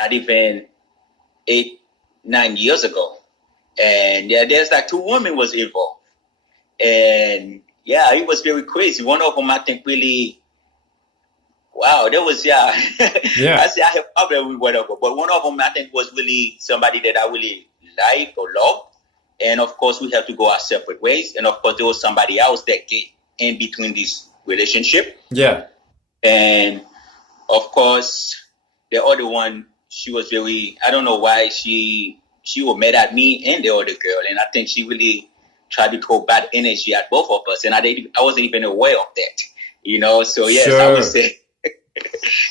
not even 8, 9 years ago. And yeah, there's like two women was involved. And yeah, it was very crazy. One of them, I think, really, wow, that was, yeah. Yeah. I say I have problem with one of them, but one of them, I think, was really somebody that I really like or love. And of course, we have to go our separate ways. And of course, there was somebody else that came in between this relationship. Yeah. And of course, the other one, she was very, I don't know why she was mad at me and the other girl. And I think she really tried to throw bad energy at both of us. And I wasn't even aware of that, you know? So yes, I would Sure. say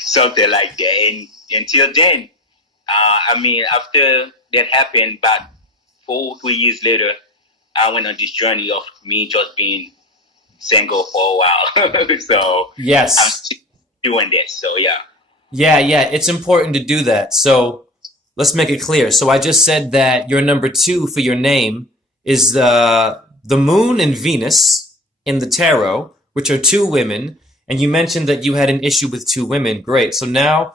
something like that. And until then, I mean, after that happened, about 4, 3 years later, I went on this journey of me just being single for a while. So I'm Yes. still doing this. So yeah. Yeah, yeah. It's important to do that. So let's make it clear. So I just said that your number two for your name is the moon and Venus in the tarot, which are two women. And you mentioned that you had an issue with two women. Great. So now,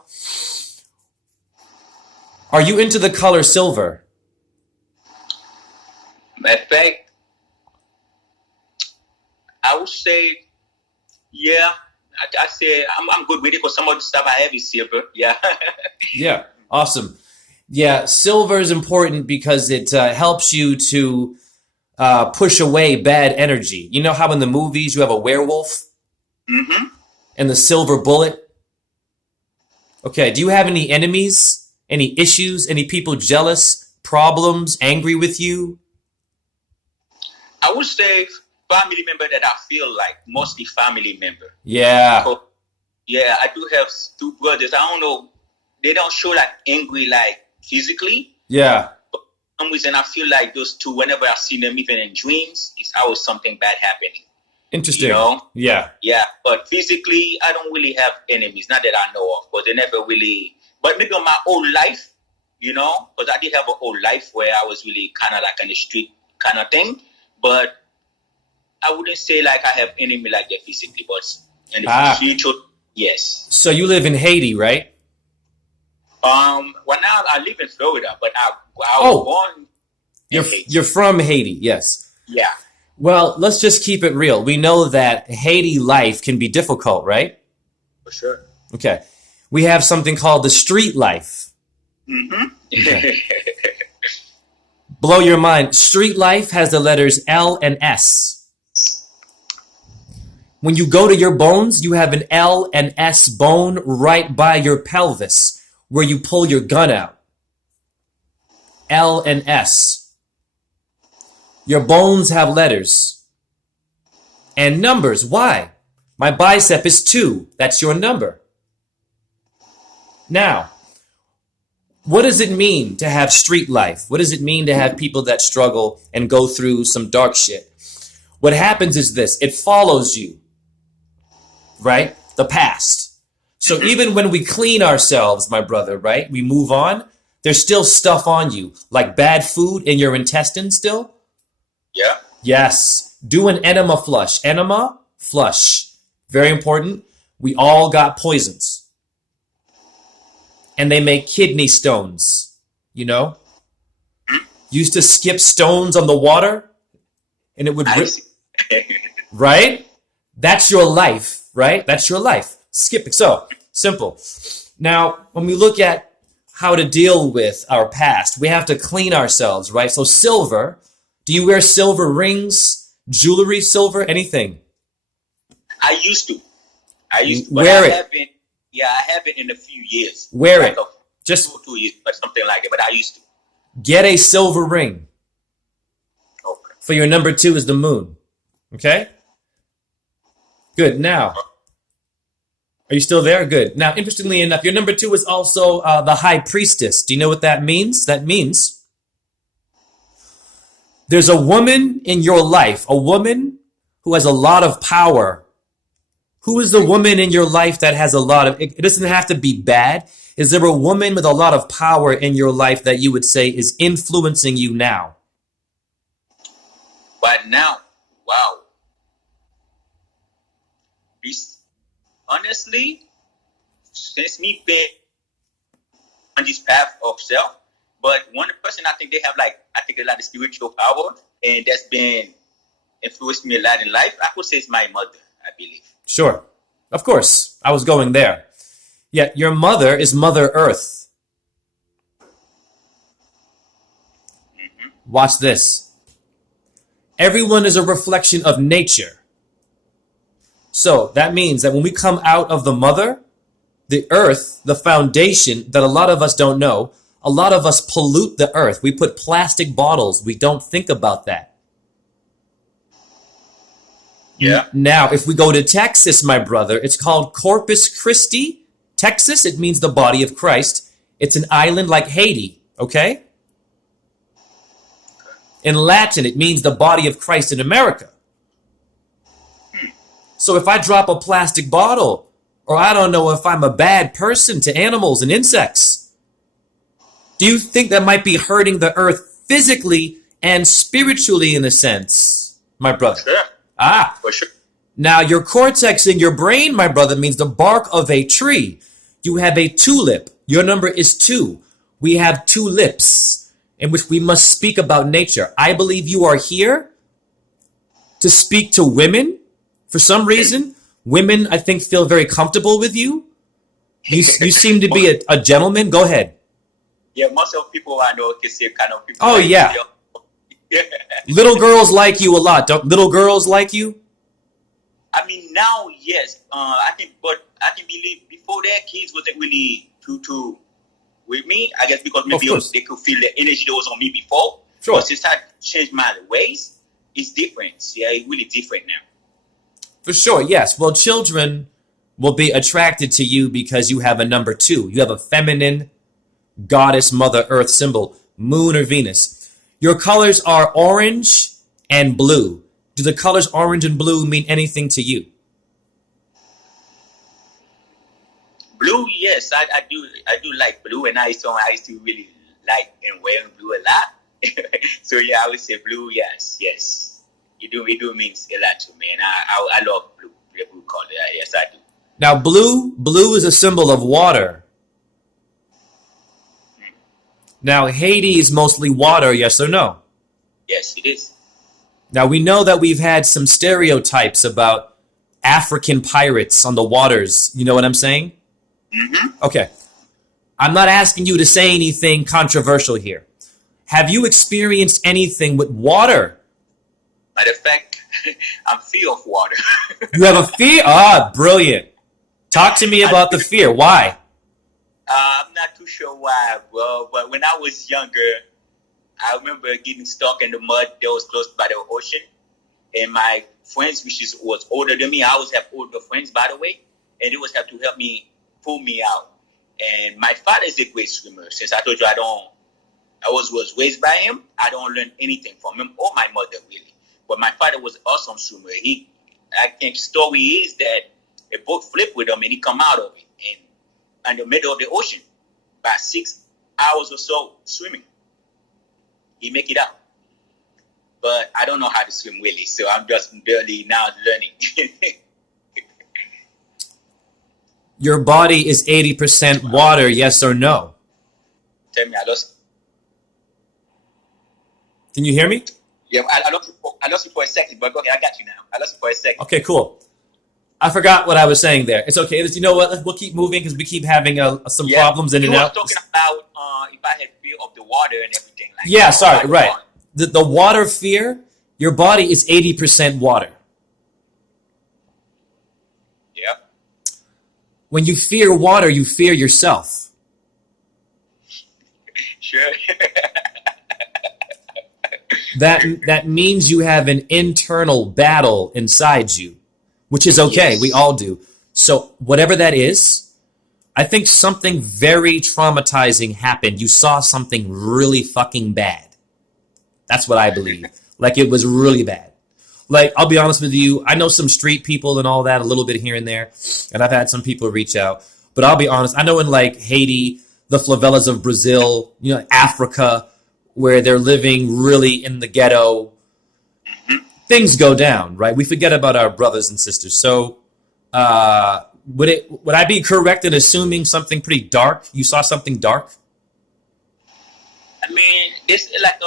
are you into the color silver? Matter of fact, I would say, yeah. I say I'm good with it because some of the stuff I have is silver. Yeah. Yeah. Awesome. Yeah, silver is important because it helps you to push away bad energy. You know how in the movies you have a werewolf Mm-hmm. and the silver bullet? Okay, do you have any enemies, any issues, any people jealous, problems, angry with you? I would say family member that I feel like mostly family member. Yeah, So yeah, I do have two brothers. I don't know, they don't show like angry like physically. yeah, But for some reason I feel like those two, whenever I see them even in dreams, it's always something bad happening. You interesting. know? Yeah, Yeah. But physically I don't really have enemies, not that I know of, but they never really, but maybe on my old life, you know, because I did have an old life where I was really kind of like on the street kind of thing. But I wouldn't say like I have enemy like that physically, but in the ah, future, yes. so you live in Haiti, right? Well now I live in Florida, but I was Oh, born in you're Haiti. from Haiti, yes. Yeah, Well, let's just keep it real. We know that Haiti life can be difficult, right? for sure. Okay. We have something called the street life. Mm-hmm. Okay. Blow your mind. Street life has the letters L and S. When you go to your bones, you have an L and S bone right by your pelvis where you pull your gun out. L and S. Your bones have letters and numbers. Why? My bicep is 2. That's your number. Now, what does it mean to have street life? What does it mean to have people that struggle and go through some dark shit? What happens is this, it follows you, right? The past. So even when we clean ourselves, my brother, right? We move on, there's still stuff on you, like bad food in your intestines still. Yeah. Yes. Do an enema flush. Enema flush. Very important. We all got poisons. And they make kidney stones, you know? Used to skip stones on the water and it would I rip, see. right? That's your life, right? That's your life. Skipping. So, simple. Now, when we look at how to deal with our past, we have to clean ourselves, right? So, silver. Do you wear silver rings, jewelry, silver, anything? I used to. I used to, but I Wear it. haven't. Yeah, I haven't in a few years. Wear Like it. a Just 2 years, but something like it. But I used to. get a silver ring. Okay. For your number 2 is the moon. Okay? Good. Now, are you still there? Good. Now, interestingly enough, your number 2 is also the high priestess. Do you know what that means? That means there's a woman in your life, a woman who has a lot of power. Who is the woman in your life that has a lot of, it doesn't have to be bad. Is there a woman with a lot of power in your life that you would say is influencing you now? But now, wow. Honestly, since me being on this path of self. But one person, I think they have like, I think a lot of spiritual power, and that's been influenced me a lot in life. I would say it's my mother, I believe. Sure. Of course. I was going there. Yet your mother is Mother Earth. Watch this. Everyone is a reflection of nature. So that means that when we come out of the mother, the earth, the foundation that a lot of us don't know, a lot of us pollute the earth. We put plastic bottles. We don't think about that. Yeah. Now, if we go to Texas, my brother, it's called Corpus Christi, Texas. It means the body of Christ. It's an island like Haiti, okay? In Latin, it means the body of Christ in America. So if I drop a plastic bottle, or I don't know if I'm a bad person to animals and insects, do you think that might be hurting the earth physically and spiritually in a sense, my brother? Sure. For sure. Now your cortex in your brain, my brother, means the bark of a tree. You have a tulip. Your number is 2. We have 2 lips in which we must speak about nature. I believe you are here to speak to women. For some reason, women, I think, feel very comfortable with you. You seem to be a gentleman. Go ahead. Yeah, most of people I know can say kind of people. Oh, like yeah. Little girls like you a lot. Don't little girls like you? I mean, now, yes. I can believe before that, kids wasn't really too with me. I guess because maybe they could feel the energy that was on me before. Sure. But since I changed my ways, it's different. Yeah, it's really different now. For sure, yes. Well, children will be attracted to you because you have a number 2. You have a feminine goddess, Mother Earth symbol, Moon or Venus. Your colors are orange and blue. Do the colors orange and blue mean anything to you? Blue, yes, I do like blue, and I used to really like and wear blue a lot. So yeah, I would say blue, yes. It do means a lot to me, and I love blue, the blue color. Yes, I do. Now, blue is a symbol of water. Now, Haiti is mostly water, yes or no? Yes, it is. Now, we know that we've had some stereotypes about African pirates on the waters. You know what I'm saying? Mm-hmm. Okay. I'm not asking you to say anything controversial here. Have you experienced anything with water? Matter of fact, I'm fear of water. You have a fear? Ah, brilliant. Talk to me about the fear. Why? I'm not too sure why, bro. But when I was younger, I remember getting stuck in the mud that was close by the ocean. And my friends, which was older than me, I always have older friends, by the way, and they always have to help me pull me out. And my father is a great swimmer. Since I told you I was raised by him, I don't learn anything from him or my mother, really. But my father was an awesome swimmer. I think the story is that a boat flipped with him and he come out of it. And in the middle of the ocean, by 6 hours or so swimming, he make it out. But I don't know how to swim really, so I'm just barely now learning. Your body is 80% water, yes or no? Tell me, I lost. Can you hear me? Yeah, I lost you for a second, but go ahead, I got you now. I lost you for a second. Okay, cool. I forgot what I was saying there. It's okay. You know what? We'll keep moving because we keep having some problems in and out. You were talking about if I had fear of the water and everything. Like yeah, sorry, right. The water fear, your body is 80% water. Yep. When you fear water, you fear yourself. Sure. That means you have an internal battle inside you, which is okay. Yes. We all do. So whatever that is, I think something very traumatizing happened. You saw something really fucking bad. That's what I believe. Like it was really bad. Like, I'll be honest with you. I know some street people and all that a little bit here and there. And I've had some people reach out. But I'll be honest. I know in like Haiti, the favelas of Brazil, Africa, where they're living really in the ghetto, things go down, right? We forget about our brothers and sisters. So would I be correct in assuming something pretty dark? You saw something dark? I mean, there's like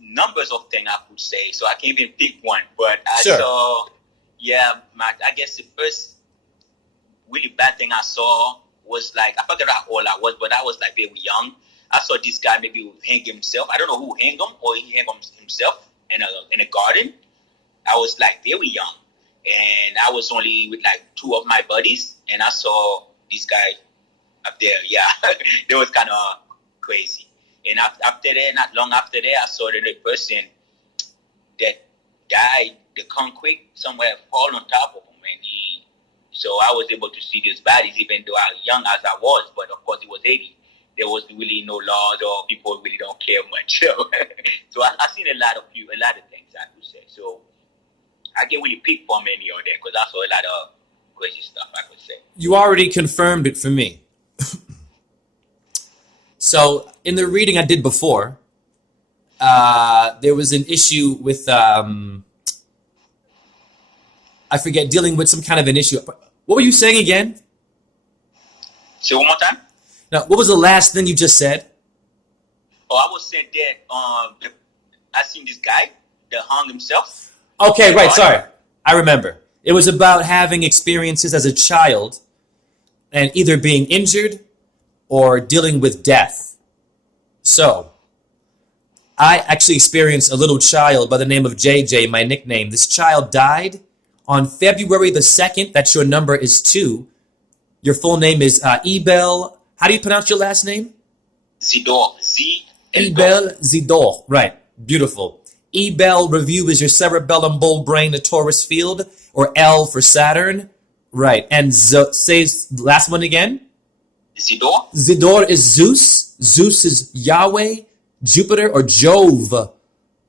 numbers of things I could say, so I can't even pick one. But I Sure. saw, yeah, I guess the first really bad thing I saw was like, I forget how old I was, but I was like very young. I saw this guy maybe hang himself. I don't know who hanged him, or he hanged himself in a garden. I was like very young, and I was only with like two of my buddies, and I saw this guy up there. Yeah, that was kind of crazy. And after that, not long after that, I saw the person that died. The concrete somewhere fall on top of him, and so I was able to see these bodies, even though I was young as I was. But of course, it was Haiti. There was really no laws, or people really don't care much. So I seen a lot of things, I could say. So I can't really pick from any of them because I saw a lot of crazy stuff, I could say. You already confirmed it for me. So in the reading I did before, there was an issue with, I forget, dealing with some kind of an issue. What were you saying again? So one more time. Now, what was the last thing you just said? Oh, I was saying that I seen this guy that hung himself. Okay, right, sorry. I remember. It was about having experiences as a child and either being injured or dealing with death. So, I actually experienced a little child by the name of JJ, my nickname. This child died on February the 2nd. That's your number is 2. Your full name is Ebel. How do you pronounce your last name? Zidor. Ebel Zidor. Right. Beautiful. Ebel review is your cerebellum, bull brain, the Taurus field, or L for Saturn. Right. And say the last one again. Zidor. Zidor is Zeus. Zeus is Yahweh, Jupiter, or Jove,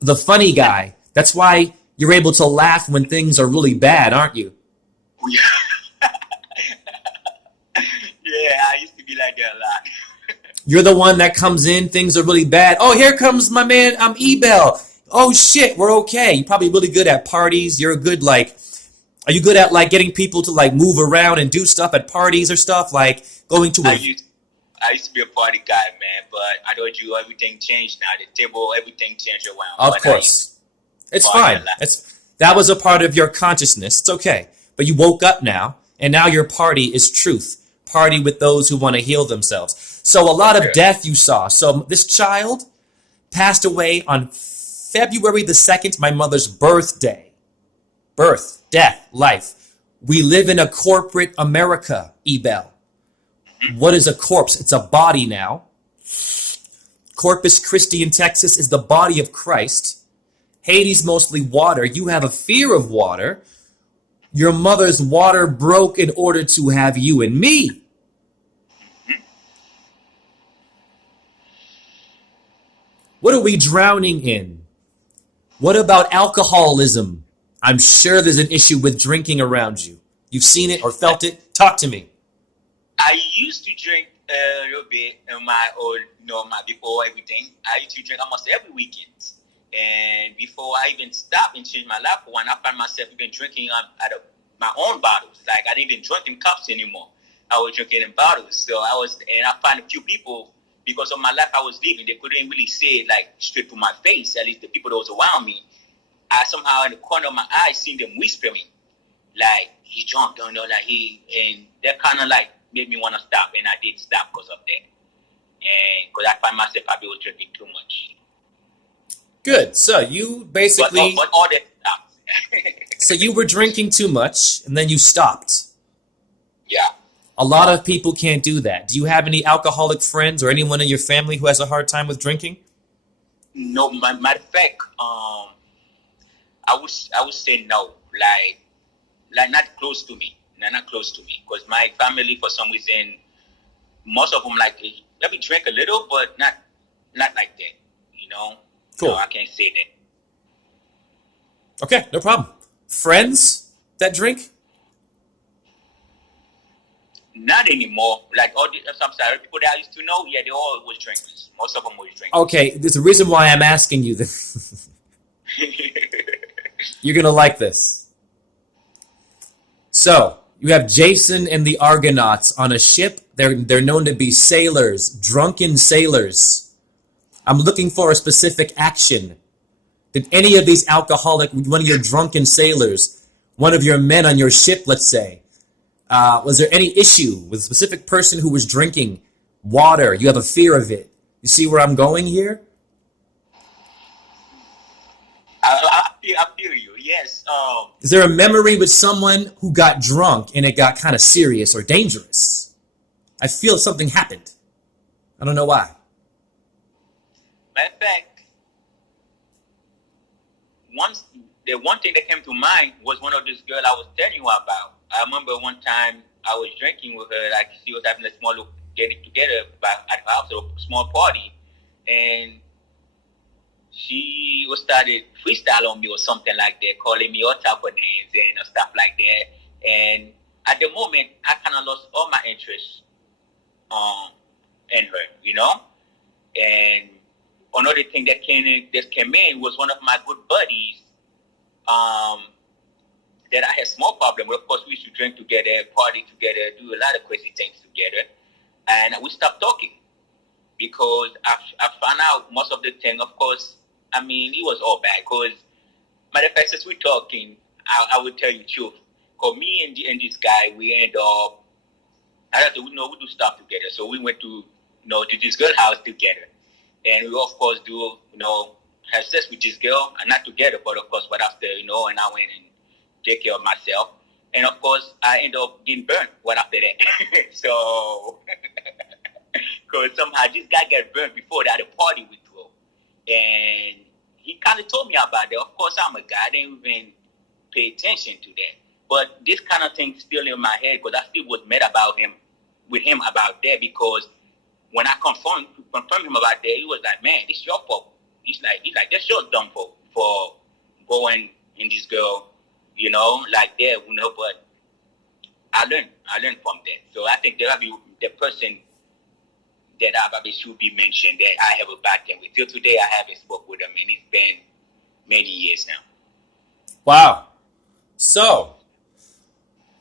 the funny guy. That's why you're able to laugh when things are really bad, aren't you? Yeah. Yeah, I used to be like that a lot. You're the one that comes in, things are really bad. Oh, here comes my man, I'm Ebel. Oh shit, we're okay. You're probably really good at parties. You're good, like, are you good at like getting people to like move around and do stuff at parties or stuff? Like going to I used to be a party guy, man, but I told you everything changed now. The table, everything changed around. Of course. It's fine. That was a part of your consciousness. It's okay. But you woke up now, and now your party is truth. Party with those who want to heal themselves. So a lot of death you saw. So this child passed away on February the 2nd, my mother's birthday. Birth, death, life. We live in a corporate America, Ebel. What is a corpse? It's a body now. Corpus Christi in Texas is the body of Christ. Haiti's mostly water. You have a fear of water. Your mother's water broke in order to have you and me. What are we drowning in? What about alcoholism? I'm sure there's an issue with drinking around you. You've seen it or felt it? Talk to me. I used to drink a little bit in my old, before everything. I used to drink almost every weekend. And before I even stopped and changed my life for one, I found myself even drinking out of my own bottles. Like I didn't even drink in cups anymore. I was drinking in bottles. So I found a few people, because of my life I was living, they couldn't really say it like straight to my face, at least the people that was around me. I somehow in the corner of my eye seen them whispering, like, he drunk, and that kind of like made me want to stop, and I did stop because of that. And because I find myself probably was drinking too much. Good. So you basically... But all that stopped. So you were drinking too much, and then you stopped. Yeah. A lot of people can't do that. Do you have any alcoholic friends or anyone in your family who has a hard time with drinking? No, matter of fact, I would say no. Like not close to me. Not close to me. Because my family, for some reason, most of them like maybe drink a little, but not like that. Cool. No, I can't say that. Okay, no problem. Friends that drink? Not anymore. Like all the some people that I used to know, yeah, they all was drinkers. Most of them were drinkers. Okay, there's a reason why I'm asking you this. You're gonna like this. So you have Jason and the Argonauts on a ship. They're known to be sailors, drunken sailors. I'm looking for a specific action. Did any of these alcoholic, one of your drunken sailors, one of your men on your ship, let's say, was there any issue with a specific person who was drinking water? You have a fear of it. You see where I'm going here? I feel you. Yes. Is there a memory with someone who got drunk and it got kind of serious or dangerous? I feel something happened. I don't know why. Matter of fact, the one thing that came to mind was one of this girl I was telling you about. I remember one time I was drinking with her, like she was having a small getting together at her house, a small party, and she was started freestyle on me or something like that, calling me all type of names and stuff like that. And at the moment, I kind of lost all my interest in her, you know. And another thing that came in was one of my good buddies that I had small problem with. Of course, we used to drink together, party together, do a lot of crazy things together. And we stopped talking because I found out most of the thing, of course, I mean, it was all bad. Because, matter of fact, since we're talking, I will tell you the truth. Because me and this guy, we end up, we do stuff together. So we went to this girl house together. And we, of course, do, have sex with this girl. And not together, but of course, but after, and I went and take care of myself. And of course, I ended up getting burned right after that. So, because somehow this guy got burned before that at a party we threw. And he kind of told me about that. Of course, I'm a guy. I didn't even pay attention to that. But this kind of thing still in my head because I still was mad with him about that because when I confirmed him about that, he was like, man, this your fault. He's like, that's your dumb fault for going in this girl, like that, but I learned from that. So I think there will be the person that I probably should be mentioned that I have a bad thing with. Till today, I haven't spoke with him, and it's been many years now. Wow. So,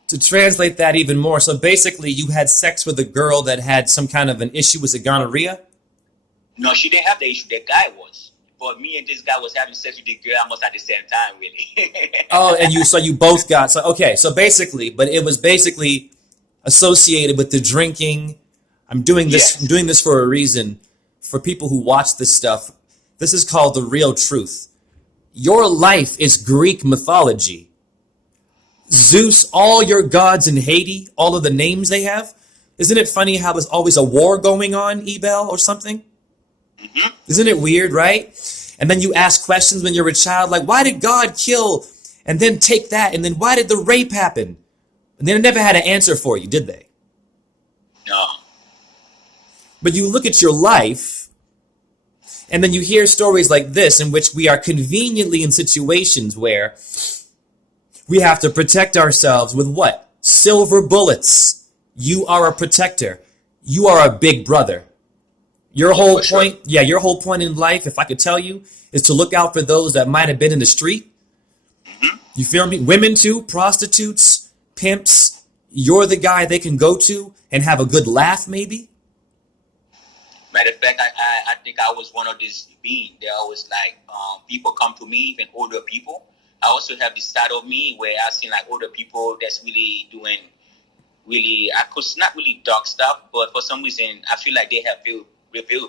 to translate that even more, so basically you had sex with a girl that had some kind of an issue with gonorrhea? No, she didn't have the issue. The guy was. But me and this guy was having sex with the girl almost at the same time, really. Oh, and you both got, so basically, but it was basically associated with the drinking. I'm doing this for a reason. For people who watch this stuff, this is called the real truth. Your life is Greek mythology. Zeus, all your gods in Haiti, all of the names they have. Isn't it funny how there's always a war going on, Ebel, or something? Mm-hmm. Isn't it weird, right? And then you ask questions when you're a child, like, why did God kill and then take that? And then why did the rape happen? And they never had an answer for you, did they? No. But you look at your life, and then you hear stories like this in which we are conveniently in situations where we have to protect ourselves with what? Silver bullets. You are a protector. You are a big brother. Your whole point in life, if I could tell you, is to look out for those that might have been in the street. Mm-hmm. You feel me? Women too, prostitutes, pimps. You're the guy they can go to and have a good laugh, maybe. Matter of fact, I think I was one of these beings. There was like people come to me, even older people. I also have this side of me where I see like older people that's really doing not really dark stuff, but for some reason I feel like they have very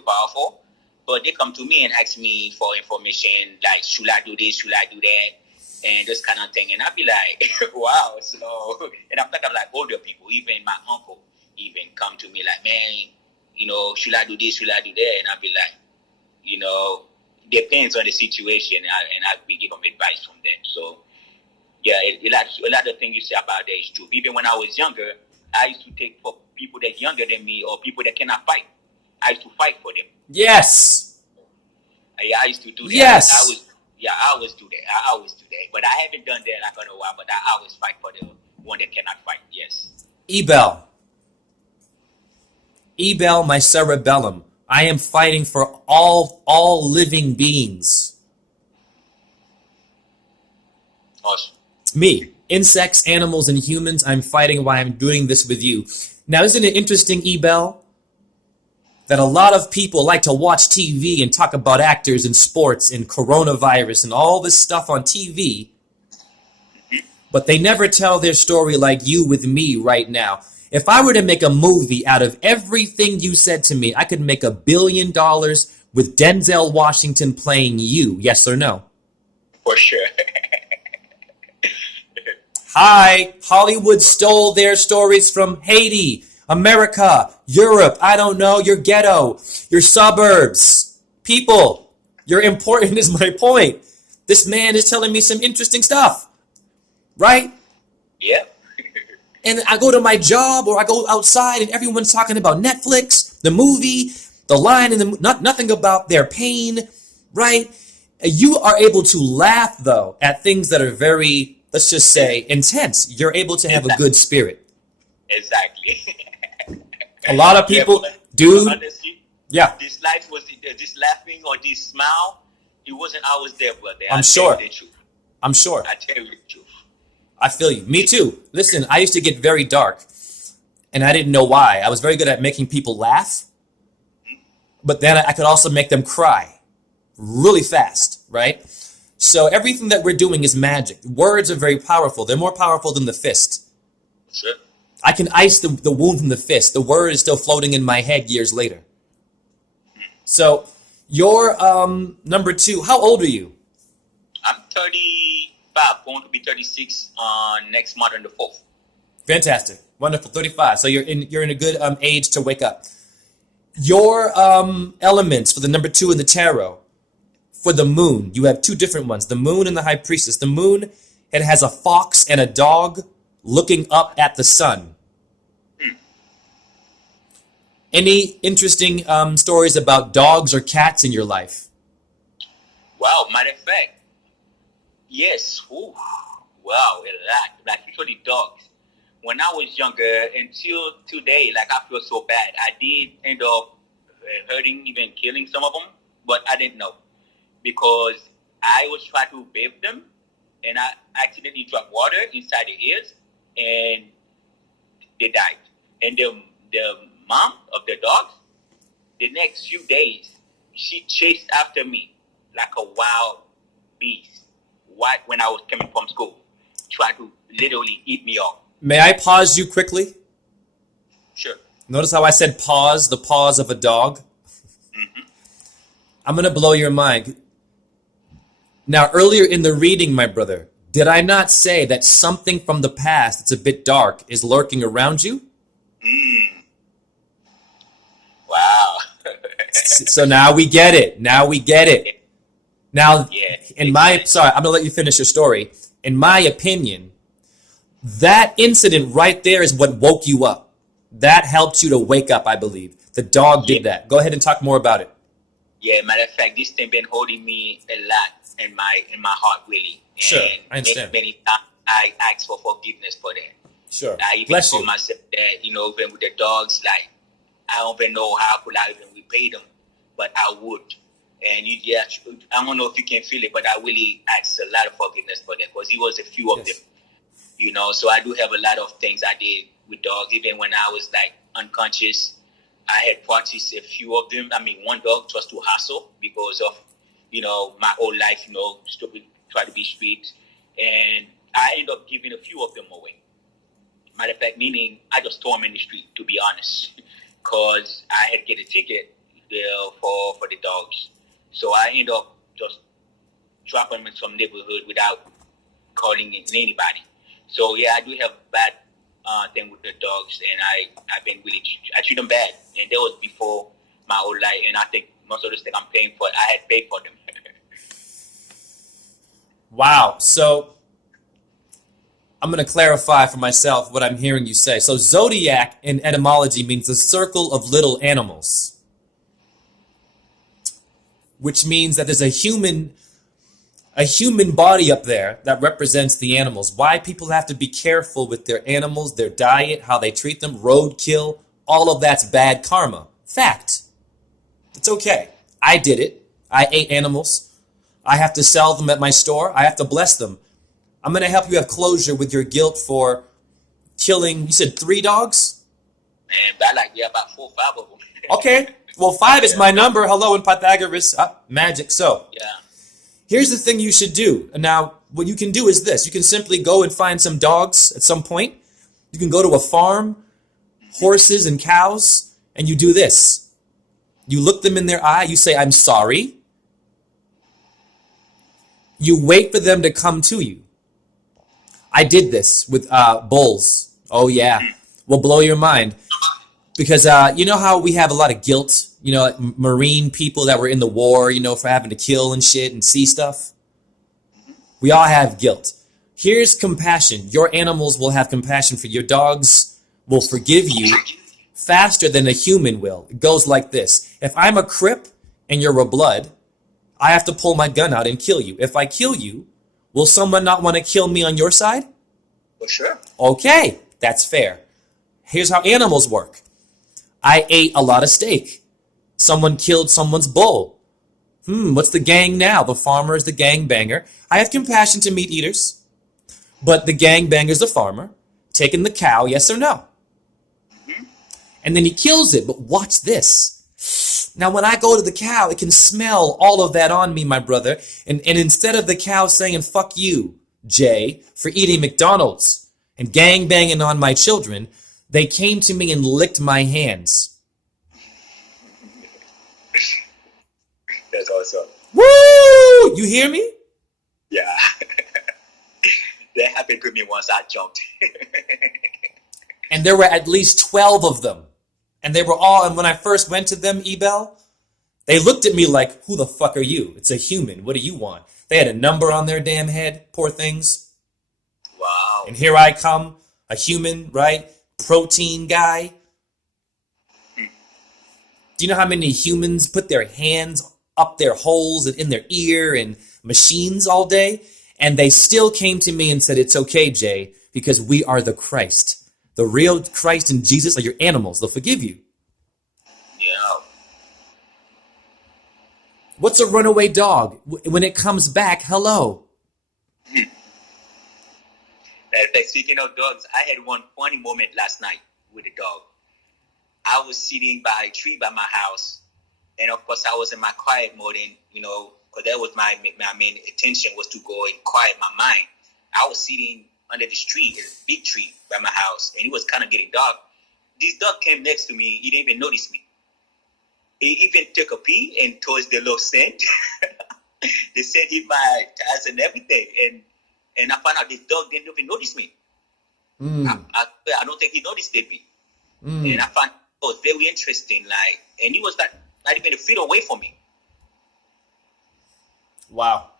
powerful. But they come to me and ask me for information, like should I do this, should I do that, and this kind of thing. And I'll be like, wow. So, and I'm talking like older people, even my uncle even come to me like, man, should I do this, should I do that? And I'll be like, depends on the situation, and I'll be give them advice from that. So, yeah, a lot of things you say about that is true. Even when I was younger, I used to take for people that younger than me or people that cannot fight. I used to fight for them. Yes. I used to do that. Yes. I always do that. I always do that. But I haven't done that like in a while, but I always fight for the one that cannot fight. Yes. Ebel, my cerebellum. I am fighting for all living beings. Awesome. Me, insects, animals, and humans, I'm fighting while I'm doing this with you. Now, isn't it interesting, Ebel, that a lot of people like to watch TV and talk about actors and sports and coronavirus and all this stuff on TV, but they never tell their story like you with me right now. If I were to make a movie out of everything you said to me, I could make $1 billion with Denzel Washington playing you. Yes or no? For sure. Hi, Hollywood stole their stories from Haiti, America, Europe, I don't know, your ghetto, your suburbs. People, you're important is my point. This man is telling me some interesting stuff, right? Yeah. And I go to my job or I go outside and everyone's talking about Netflix, the movie, the line, and nothing about their pain, right? You are able to laugh, though, at things that are very, let's just say, intense. You're able to have a good spirit. Exactly. A lot of people, dude, honestly, yeah. This life was this laughing or this smile. It wasn't always there, brother. I'm sure. I'm sure. I tell you the truth. I feel you. Me too. Listen, I used to get very dark, and I didn't know why. I was very good at making people laugh, but then I could also make them cry really fast, right? So everything that we're doing is magic. Words are very powerful. They're more powerful than the fist. Sure. I can ice the wound from the fist. The word is still floating in my head years later. So you're number 2. How old are you? I'm 35, going to be 36 on next month on the 4th. Fantastic. Wonderful. 35. So you're in a good age to wake up. Your elements for the number 2 in the tarot, for the moon, you have 2 different ones, the moon and the high priestess. The moon, it has a fox and a dog looking up at the sun. Any interesting stories about dogs or cats in your life? Wow, matter of fact, yes. Ooh, wow, a lot. Like usually dogs. When I was younger, until today, like I feel so bad. I did end up hurting, even killing some of them, but I didn't know because I was trying to bathe them, and I accidentally dropped water inside their ears, and they died. And the mom of the dogs, the next few days, she chased after me like a wild beast. When I was coming from school, tried to literally eat me up. May I pause you quickly? Sure. Notice how I said pause, the pause of a dog? Mm-hmm. I'm going to blow your mind. Now, earlier in the reading, my brother, did I not say that something from the past that's a bit dark is lurking around you? Wow. So now we get it. Now, Yeah, I'm going to let you finish your story. In my opinion, that incident right there is what woke you up. That helped you to wake up, I believe. The dog did that. Go ahead and talk more about it. Yeah, matter of fact, this thing been holding me a lot in my heart, really. And sure, I understand. Many times I ask for forgiveness for that. Sure. I even told myself that, even with the dogs, like, I don't even know how could I even repay them, but I would. And I don't know if you can feel it, but I really asked a lot of forgiveness for them because it was a few of them. So I do have a lot of things I did with dogs. Even when I was like unconscious, I had purchased a few of them. I mean, one dog just to hustle because of, my whole life, stupid, try to be street. And I ended up giving a few of them away. Matter of fact, meaning I just throw them in the street, to be honest, because I had to get a ticket for the dogs. So I ended up just dropping them in some neighborhood without calling in anybody. So yeah, I do have bad thing with the dogs, and I treat them bad, and that was before my whole life. And I think most of the stuff I'm paying for, I had paid for them. Wow. So I'm going to clarify for myself what I'm hearing you say. So zodiac in etymology means the circle of little animals, which means that there's a human body up there that represents the animals. Why people have to be careful with their animals, their diet, how they treat them, roadkill, all of that's bad karma. Fact. It's okay. I did it. I ate animals. I have to sell them at my store. I have to bless them. I'm going to help you have closure with your guilt for killing, you said 3 dogs? And about 4 or 5 of them. Okay. Well, 5 is my number. Hello in Pythagoras. Magic. So Yeah. here's the thing you should do. Now, what you can do is this. You can simply go and find some dogs at some point. You can go to a farm, horses and cows, and you do this. You look them in their eye. You say, I'm sorry. You wait for them to come to you. I did this with bulls. Oh, yeah. Will blow your mind. Because you know how we have a lot of guilt? You know, like Marine people that were in the war, you know, for having to kill and shit and see stuff. We all have guilt. Here's compassion. Your animals will have compassion for you. Your dogs will forgive you faster than a human will. It goes like this. If I'm a Crip and you're a Blood, I have to pull my gun out and kill you. If I kill you, will someone not want to kill me on your side? For sure. Okay, that's fair. Here's how animals work. I ate a lot of steak. Someone killed someone's bull. What's the gang now? The farmer is the gangbanger. I have compassion to meat eaters. But the gangbanger's the farmer. Taking the cow, yes or no? And then he kills it. But watch this. Now, when I go to the cow, it can smell all of that on me, my brother. And instead of the cow saying, fuck you, Jay, for eating McDonald's and gangbanging on my children, they came to me and licked my hands. That's awesome. Woo! You hear me? Yeah. That happened to me once I jumped. And there were at least 12 of them. And they were all, and when I first went to them, Ebel, they looked at me like, who the fuck are you? It's a human. What do you want? They had a number on their damn head, poor things. Wow. And here I come, a human, right? Protein guy. Do you know how many humans put their hands up their holes and in their ear and machines all day? And they still came to me and said, it's okay, Jay, because we are the Christ. The real Christ and Jesus are your animals. They'll forgive you. Yeah. What's a runaway dog? When it comes back, hello. Speaking of dogs, I had one funny moment last night with a dog. I was sitting by a tree by my house, and of course I was in my quiet mode, and because that was my main attention was to go and quiet my mind. I was sitting under this tree, this big tree by my house, and it was kind of getting dark. This dog came next to me. He didn't even notice me. He even took a pee and towards the little scent. The scent hit my eyes and everything, and I found out this dog didn't even notice me. I don't think he noticed me. And I found it was very interesting. And he was not even a feet away from me. Wow.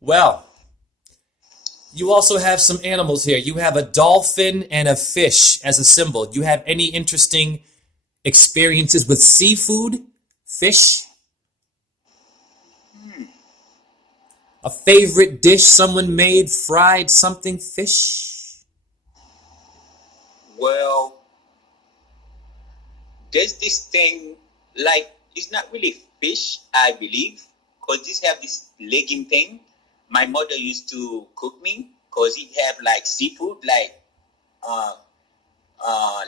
Well, you also have some animals here. You have a dolphin and a fish as a symbol. Do you have any interesting experiences with seafood? Fish? A favorite dish someone made, fried something, fish? Well, there's this thing, it's not really fish, I believe, because this have this legume thing. My mother used to cook me, because it have seafood,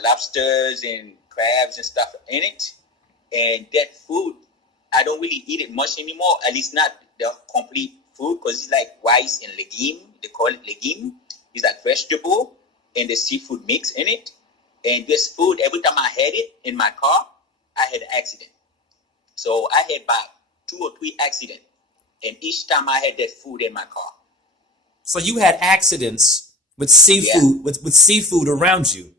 lobsters and crabs and stuff in it. And that food, I don't really eat it much anymore, at least not the complete food, because it's like rice and legume. They call it legume. It's like vegetable and the seafood mix in it. And this food, every time I had it in my car, I had an accident. So I had about 2 or 3 accidents. And each time I had that food in my car. So you had accidents with seafood, with seafood around you.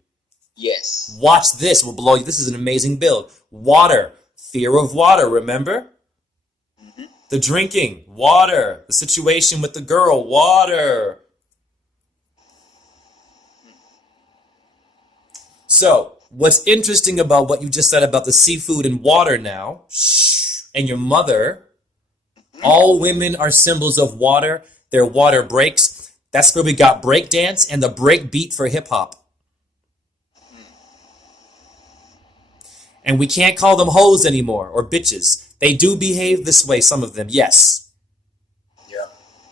Yes. Watch this. Will blow you. This is an amazing build. Water. Fear of water, remember? The drinking. Water. The situation with the girl. Water. So, what's interesting about what you just said about the seafood and water now, and your mother, all women are symbols of water. They're water breaks. That's where we got breakdance and the break beat for hip hop. And we can't call them hoes anymore or bitches. They do behave this way, some of them, yes. Yeah.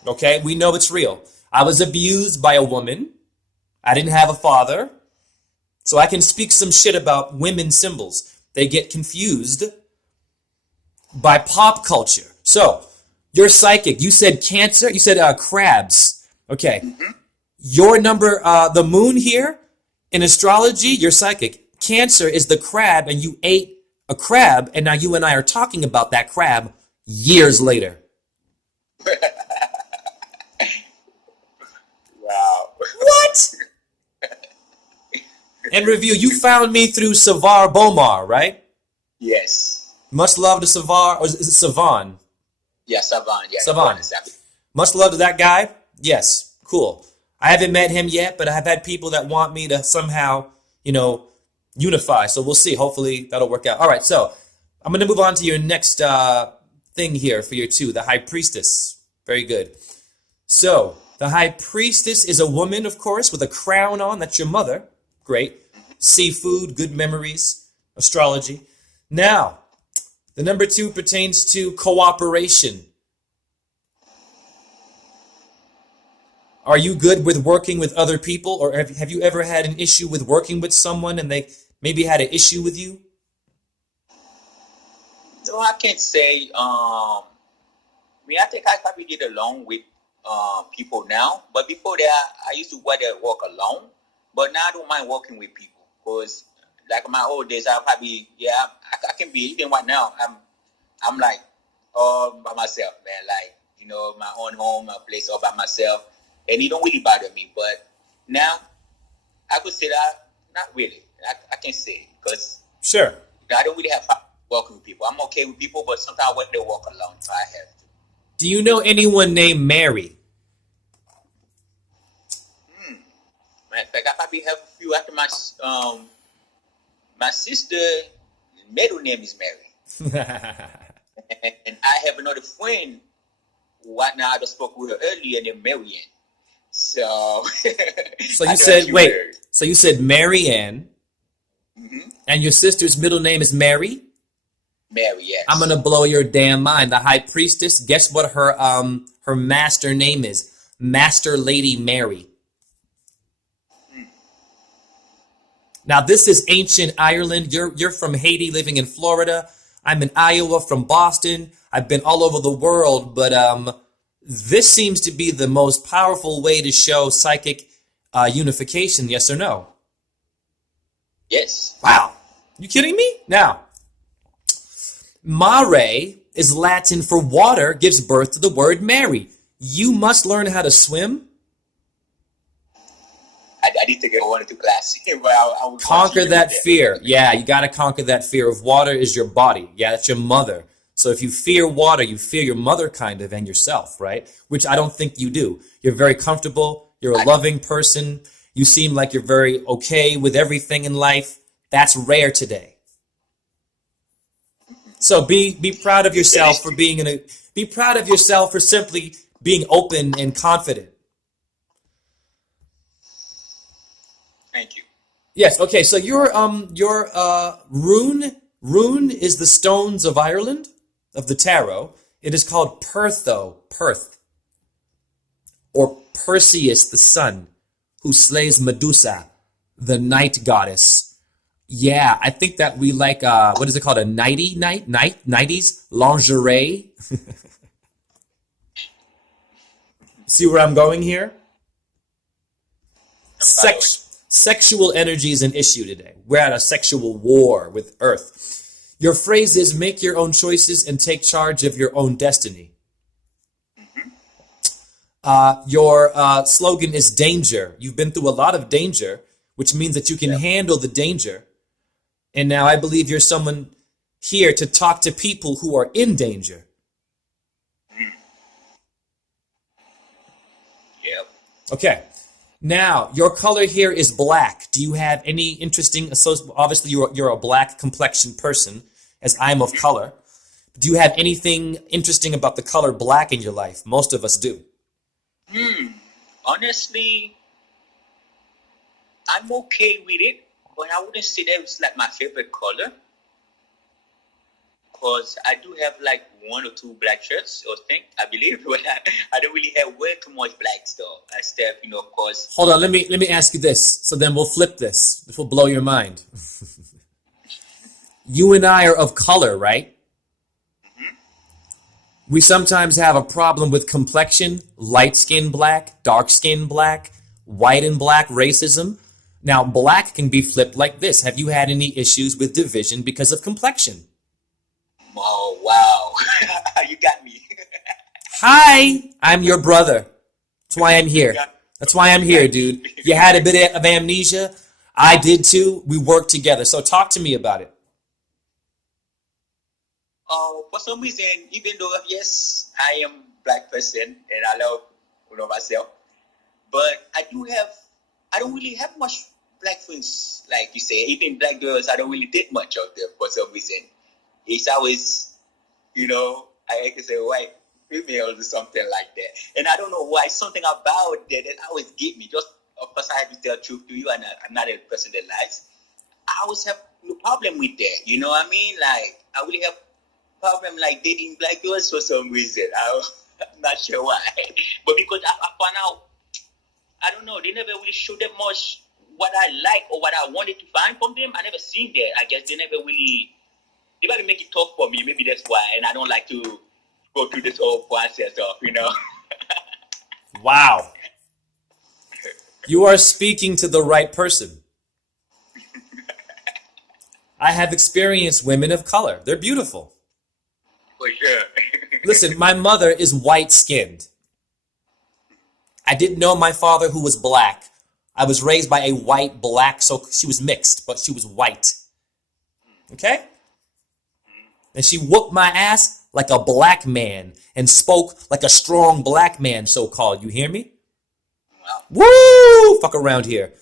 Okay, we know it's real. I was abused by a woman. I didn't have a father. So I can speak some shit about women symbols. they get confused by pop culture. So, you're psychic. You said Cancer. You said crabs. Okay. Mm-hmm. Your number, the moon here in astrology, you're psychic. Cancer is the crab, and you ate a crab, and now you and I are talking about that crab years later. Wow. What? And review, you found me through Savar Bomar, right? Yes. Much love to Savar, or is it Savan? Yeah, Savan. Yeah, Savan. Exactly. Much love to that guy. Yes, cool. I haven't met him yet, but I've had people that want me to somehow, unify. So we'll see. Hopefully that'll work out. All right, so I'm going to move on to your next thing here for your two, the High Priestess. Very good. So the High Priestess is a woman, of course, with a crown on. That's your mother. Great. Seafood, good memories, astrology. Now, the number 2 pertains to cooperation. Are you good with working with other people, or have you ever had an issue with working with someone and they maybe had an issue with you? No, I can't say. I think I probably get along with people now. But before that, I used to rather work alone. But now I don't mind working with people because, like in my old days, I can be even right now. I'm like all by myself, man. Like my own home, my place, all by myself. And it don't really bother me, but now I could say that not really. I can't say because Sure. I don't really have problem working with people. I'm okay with people, but sometimes I want to walk alone if I have to. Do you know anyone named Mary? Matter of fact, I probably have a few after my sister. Middle name is Mary, and I have another friend. What now? I just spoke with her earlier, named Marianne. So, So you said, wait, so you said Mary Ann, and your sister's middle name is Mary? Mary, yes. I'm gonna blow your damn mind. The High Priestess, guess what her master name is? Master Lady Mary. Now this is ancient Ireland. You're from Haiti, living in Florida. I'm in Iowa, from Boston. I've been all over the world, but this seems to be the most powerful way to show psychic unification, yes or no? Yes. Wow. You kidding me? Now, mare is Latin for water, gives birth to the word Mary. You must learn how to swim. I need to get 1 or 2 classes. I Conquer that fear. Yeah, you got to conquer that fear of water is your body. Yeah, that's your mother. So if you fear water, you fear your mother kind of and yourself, right? Which I don't think you do. You're very comfortable. You're a loving person. You seem like you're very okay with everything in life. That's rare today. So be proud of yourself for be proud of yourself for simply being open and confident. Thank you. Yes, okay. So your rune is the stones of Ireland, of the tarot. It is called Perth, or Perseus the sun, who slays Medusa, the night goddess. Yeah, I think that we like what is it called? A nighties lingerie. See where I'm going here? Sexual energy is an issue today. We're at a sexual war with Earth. Your phrase is make your own choices and take charge of your own destiny. Your slogan is danger. You've been through a lot of danger, which means that you can handle the danger. And now I believe you're someone here to talk to people who are in danger. Yep. Okay. Now, your color here is black. Do you have any interesting obviously you're a black complexion person, as I'm of color. Do you have anything interesting about the color black in your life? Most of us do. Honestly, I'm okay with it, but I wouldn't say that it's like my favorite color. Because I do have like 1 or 2 black shirts, or thing, I believe, but I don't really have way too much black stuff. I step, of course. Hold on, let me ask you this. So then we'll flip this. This will blow your mind. You and I are of color, right? Hmm. We sometimes have a problem with complexion, light skin black, dark skin black, white and black racism. Now, black can be flipped like this. Have you had any issues with division because of complexion? Oh wow, you got me. Hi, I'm your brother. That's why I'm You here. got That's why I'm here, got me. dude. You had a bit of amnesia. I did too. We worked together. So talk to me about it. For some reason, even though yes, I am black person and I love myself, but I don't really have much black friends like you say. Even black girls, I don't really date much of them for some reason. It's always I can say white females or something like that, and I don't know why. Something about that always get me. Just of course, I have to tell the truth to you, and I'm not a person that lies. I always have no problem with that. You know what I mean? Like I really have problem like dating black girls for some reason. I'm not sure why, but because I found out, I don't know. They never really showed them much what I like or what I wanted to find from them. I never seen that. I guess they never really. They gotta make it tough for me. Maybe that's why, and I don't like to go through this whole process of. Wow. You are speaking to the right person. I have experienced women of color. They're beautiful. For sure. Listen, my mother is white skinned. I didn't know my father who was black. I was raised by a white black, so she was mixed, but she was white. Okay? And she whooped my ass like a black man and spoke like a strong black man, so-called. You hear me? Wow. Woo! Fuck around here.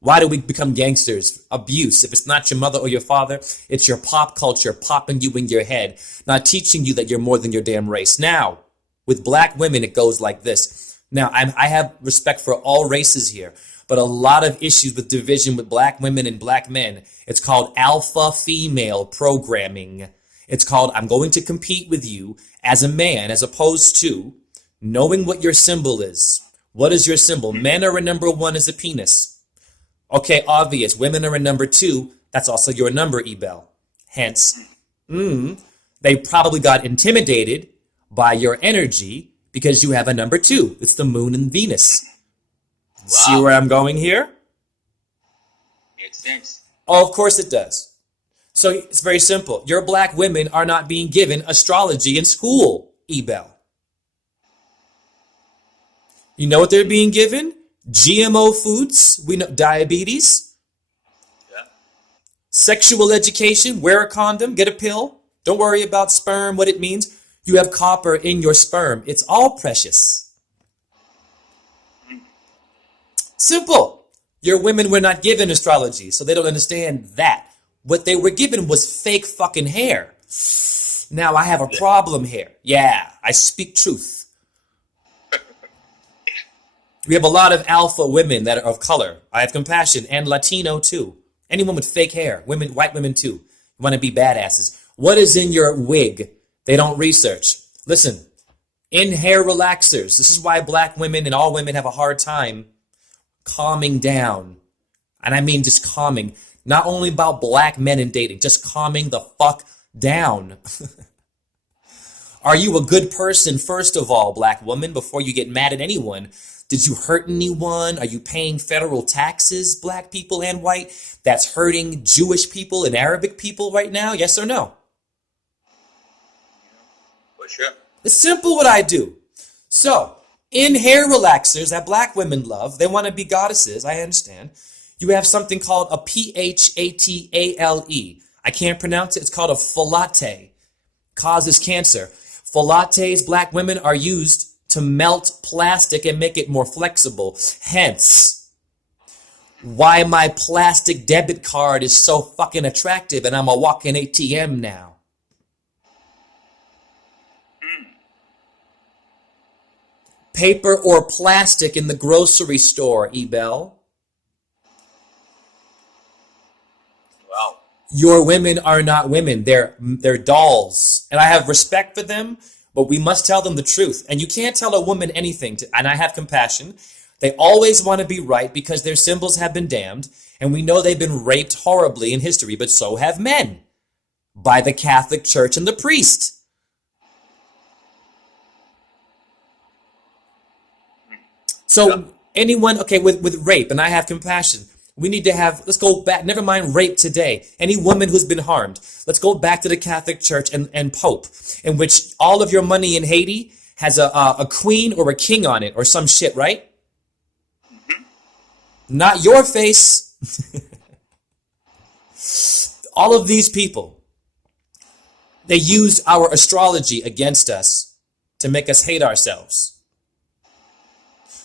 Why do we become gangsters? Abuse. If it's not your mother or your father, it's your pop culture popping you in your head, not teaching you that you're more than your damn race. Now, with black women, it goes like this. Now, I have respect for all races here, but a lot of issues with division with black women and black men. It's called alpha female programming. It's called, I'm going to compete with you as a man, as opposed to knowing what your symbol is. What is your symbol? Men are a number one as a penis. Okay, obvious. Women are a number two. That's also your number, Ebel. Hence, they probably got intimidated by your energy because you have a number two. It's the moon and Venus. See Wow. where I'm going here? Makes sense. Oh, of course it does. So it's very simple. Your black women are not being given astrology in school, Ebel. You know what they're being given? GMO foods, we know diabetes, Yeah. sexual education, wear a condom, get a pill. Don't worry about sperm, what it means. You have copper in your sperm. It's all precious. Simple. Your women were not given astrology, so they don't understand that. What they were given was fake fucking hair. Now I have a problem here. Yeah, I speak truth. We have a lot of alpha women that are of color. I have compassion, and Latino too. Anyone with fake hair, women, white women too. You want to be badasses. What is in your wig? They don't research. Listen, in hair relaxers. This is why black women and all women have a hard time calming down. And I mean just calming. Not only about black men and dating, just calming the fuck down. Are you a good person, first of all, black woman, before you get mad at anyone? Did you hurt anyone? Are you paying federal taxes, black people and white, that's hurting Jewish people and Arabic people right now? Yes or no? For sure. It's simple what I do. So, in hair relaxers that black women love, they want to be goddesses, I understand. You have something called a PHATALE. I can't pronounce it. It's called a folate. Causes cancer. Folates, black women, are used to melt plastic and make it more flexible. Hence, why my plastic debit card is so fucking attractive and I'm a walking ATM now. Paper or plastic in the grocery store, Ebel. Wow. Your women are not women. They're dolls. And I have respect for them, but we must tell them the truth. And you can't tell a woman anything. And I have compassion. They always want to be right because their symbols have been damned. And we know they've been raped horribly in history, but so have men. by the Catholic Church and the priest. So anyone, okay, with rape, and I have compassion. We need to have, let's go back, never mind rape today. Any woman who's been harmed. Let's go back to the Catholic Church and Pope, in which all of your money in Haiti has a queen or a king on it or some shit, right? Not your face. All of these people, they used our astrology against us to make us hate ourselves.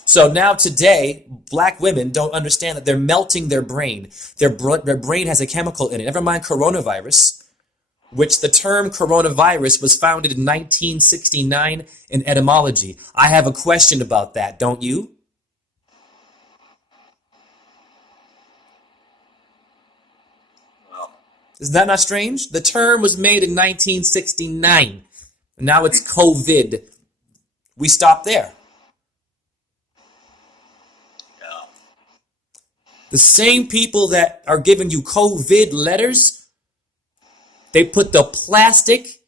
So now today, black women don't understand that they're melting their brain. Their brain has a chemical in it. Never mind coronavirus, which the term coronavirus was founded in 1969 in etymology. I have a question about that, don't you? Is that not strange? The term was made in 1969. Now it's COVID. We stop there. The same people that are giving you COVID letters, they put the plastic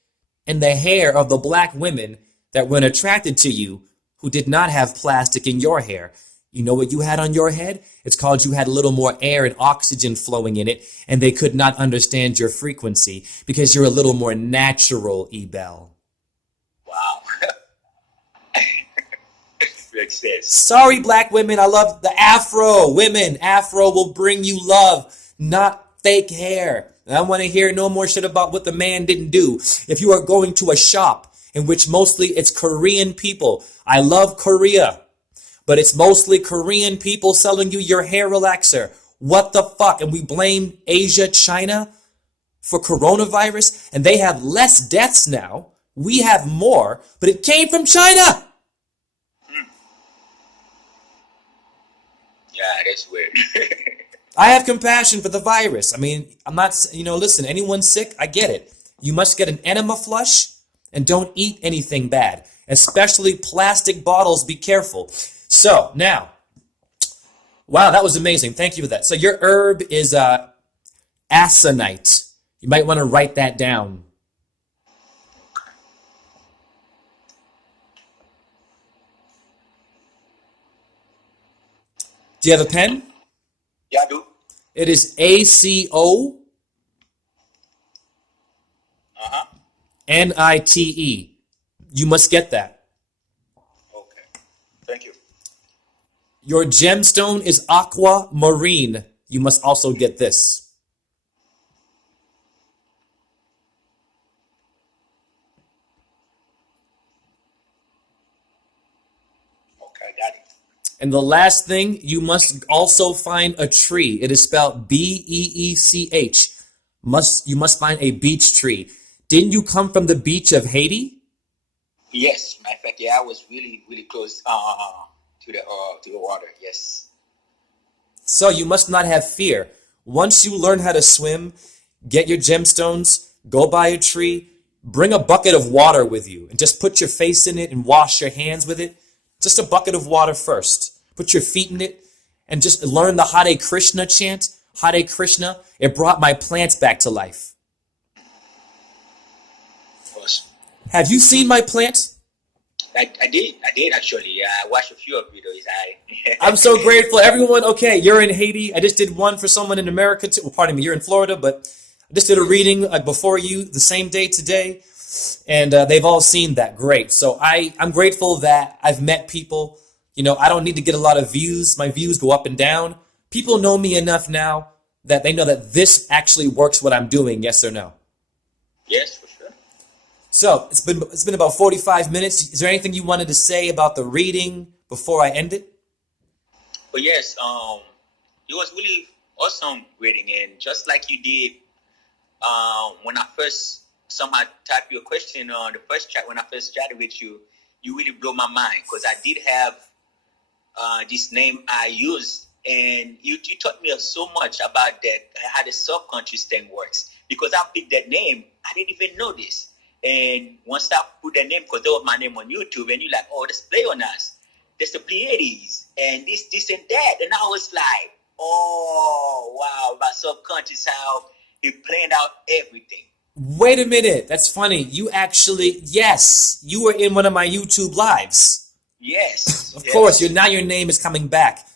in the hair of the black women that were attracted to you who did not have plastic in your hair. You know what you had on your head? It's called you had a little more air and oxygen flowing in it, and they could not understand your frequency because you're a little more natural, Ebel. Wow. Makes sense. Sorry, black women. I love the afro. Women, afro will bring you love, not fake hair. I don't want to hear no more shit about what the man didn't do. If you are going to a shop in which mostly it's Korean people, I love Korea, but it's mostly Korean people selling you your hair relaxer. What the fuck? And we blame Asia, China for coronavirus, and they have less deaths now. We have more, but it came from China. Yeah, that's weird. I have compassion for the virus. I mean, I'm not, listen, anyone sick, I get it. You must get an enema flush and don't eat anything bad, especially plastic bottles. Be careful. So now, wow, that was amazing. Thank you for that. So your herb is aconite. You might want to write that down. Do you have a pen? Yeah, I do. It is ACO NITE. You must get that. Okay. Thank you. Your gemstone is aquamarine. You must also get this. Okay, got it. And the last thing, you must also find a tree. It is spelled BEECH. You must find a beech tree. Didn't you come from the beach of Haiti? Yes, matter of fact, yeah, I was really, really close to the water. Yes. So you must not have fear. Once you learn how to swim, get your gemstones, go by a tree, bring a bucket of water with you, and just put your face in it and wash your hands with it. Just a bucket of water first. Put your feet in it and just learn the Hare Krishna chant. Hare Krishna. It brought my plants back to life. Awesome. Have you seen my plant? I did actually. I watched a few of videos. I'm so grateful. Everyone, okay, you're in Haiti. I just did one for someone in America too. Well, pardon me, you're in Florida, but I just did a reading before you the same day today. And they've all seen that. Great. So I'm grateful that I've met people. I don't need to get a lot of views. My views go up and down. People know me enough now that they know that this actually works what I'm doing. Yes or no? Yes, for sure. So it's been about 45 minutes. Is there anything you wanted to say about the reading before I end it? But yes, it was really awesome reading, and just like you did when I first somehow typed your question on the first chat, when I first chatted with you, you really blew my mind because I did have this name I used, and you taught me so much about that, how the subconscious thing works. Because I picked that name, I didn't even know this. And once I put that name, because that was my name on YouTube, and you're like, oh, that's play on us. That's the Pleiades, and this and that. And I was like, oh, wow, my subconscious, how it planned out everything. Wait a minute. That's funny. You actually, yes, you were in one of my YouTube lives. Yes, Of course, yes, now your name is coming back.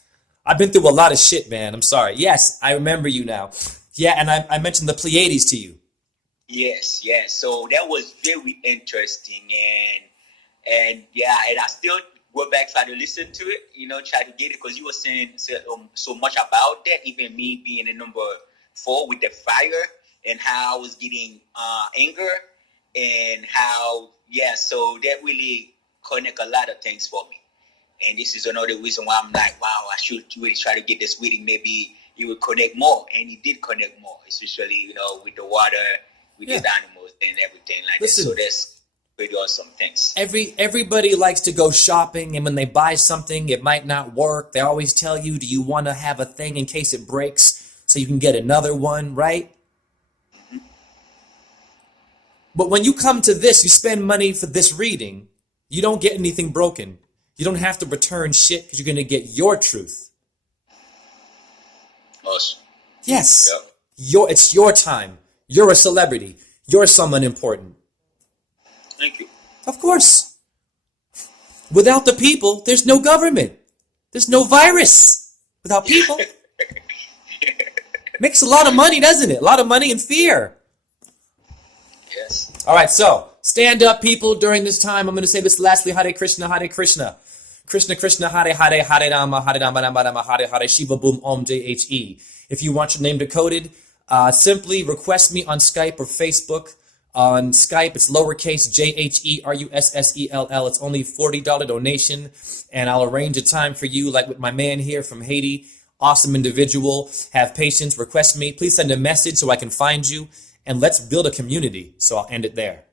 I've been through a lot of shit, man. I'm sorry. Yes, I remember you now. Yeah, and I mentioned the Pleiades to you. yes, yes. So that was very interesting, and yeah, and I still go back try to listen to it, try to get it because you were saying so much about that. Even me being in number 4 with the fire and how I was getting anger and how so that really connect a lot of things for me. And this is another reason why I'm like, wow, I should really try to get this reading. Maybe it would connect more, and it did connect more, especially with the water, with Yeah. these animals and everything like that. Listen, So that's pretty awesome. Thanks. everybody likes to go shopping, and when they buy something, it might not work. They always tell you, do you want to have a thing in case it breaks so you can get another one, right? But when you come to this, you spend money for this reading, you don't get anything broken. You don't have to return shit because you're going to get your truth. Awesome. Yes. Yeah. It's your time. You're a celebrity. You're someone important. Thank you. Of course. Without the people, there's no government. There's no virus. Without people. Makes a lot of money, doesn't it? A lot of money and fear. Yes. All right, so stand up, people, during this time. I'm going to say this lastly. Hare Krishna, Hare Krishna. Krishna Krishna, Hare Hare, Hare Rama, Hare Rama, Rama Rama, Hare Hare, Shiva Boom Om JHE. If you want your name decoded, simply request me on Skype or Facebook. On Skype, it's lowercase JHERUSSELL. It's only $40 donation, and I'll arrange a time for you, like with my man here from Haiti. Awesome individual. Have patience. Request me. Please send a message so I can find you, and let's build a community. So I'll end it there.